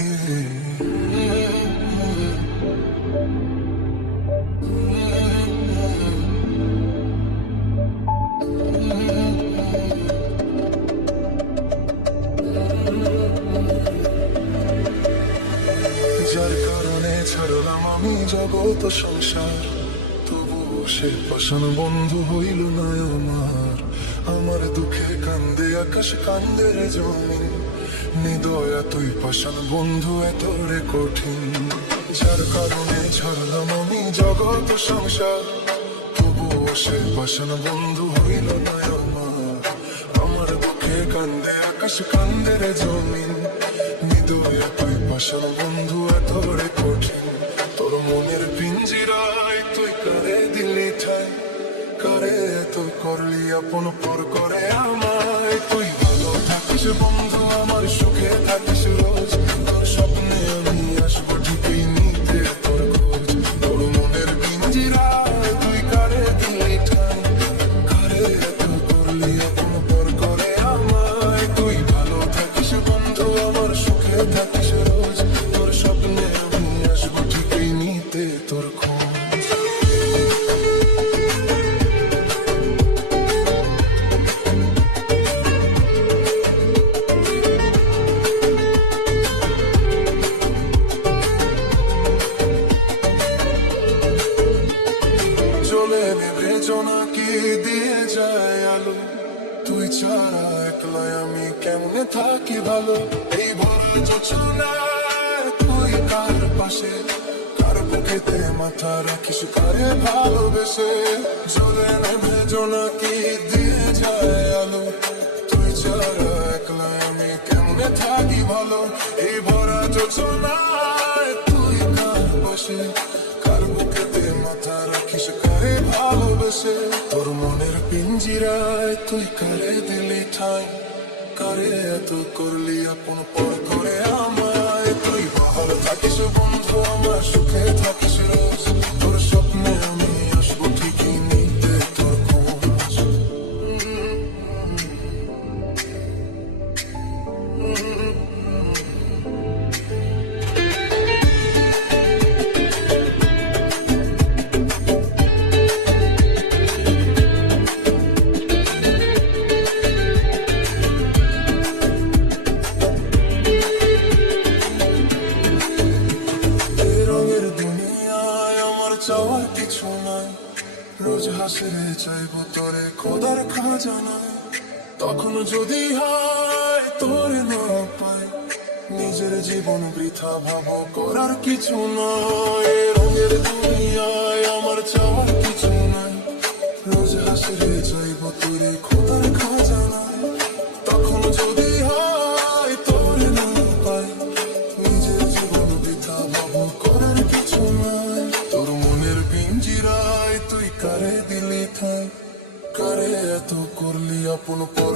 যার কারণে ছাড়লাম আমি জগৎ সংসার, তবুও সে পাষাণ বন্ধু হইল না আমার। আমার দুঃখে কান্দে আকাশ, কান্দে রে জমিন, নিদয়া তুই পাষাণ বন্ধু এত রে কঠিন। যার কারণে ছাড়লাম আমি জগৎ সংসার, তবুও সে পাষাণ বন্ধু হইল না আমার। আমার দুঃখে কান্দে আকাশ, কান্দে রে জমিন, নিদয়া তুই পাষাণ বন্ধু এত রে কঠিন। তোর মনের পিঞ্জিরায় তুই কারে দিলি ঠাই, কারে এত করলি আপন পর করে আমায়। তুই ভালো থাকিস বন্ধু, আমার সুখে থাকিস রোজ, তোর স্বপ্নে আমি আসবো ঠিকই নিতে তোর খোঁজ। তোর মনের পিঞ্জিরায় তুই কারে দিলি ঠাই, কারে এত করলি আপন পর করে আমায়। তুই ভালো থাকিস বন্ধু, আমার সুখে থাকিস রোজ, তোর স্বপ্নে আমি আসবো ঠিকই নিতে তোর খোঁজ। চলে নেবে জোনাকি দিয়ে যায় আলো, তুই ছাড়া একলাই আমি কেমনে থাকি ভালো। এই ভরা যোচনায় তুই কার পাশে, কার বুকেতে মাথা রাখিস কারে ভালোবেসে। চলে নেবে জোনাকি দিয়ে যায় আলো, তুই ছাড়া একলাই আমি কেমনে থাকি ভালো। এই ভরা যোচনায় তুই কার পাশে, কার বুকেতে মাথা রাখিস কারে ভালোবেসে। তোর মনের পিঞ্জিরায় তুই কারে দিলি ঠাই, কারে এত করলি আপন পর করে আমায়। তুই ভালো থাকিস বন্ধু, আমার সুখে থাকিস রোজ, তোর স্বপ্নে আমি আসবো ঠিকই নিতে তোর খোঁজ। চাওয়ার কিছু নাই, রোজ হাসিরে চাইবো তোরে খোদার খাজানায়। তখন যদি হয় তোরে না পাই, নিজের জীবন বৃথা ভাবো করার কিছু নয়। রঙের দুনিয়ায় আমার চাওয়ার কিছু নাই, রোজ হাসিরে চাইবো তোরে খোদার খাজানায়। তখন যদি হয় তোরে না পাই, নিজের জীবন বৃথা ভাবো করার কিছু নয়। তোর মনের পিঞ্জিরায় তুই কারে দিলি ঠাই, কারে এত করলি আপন পর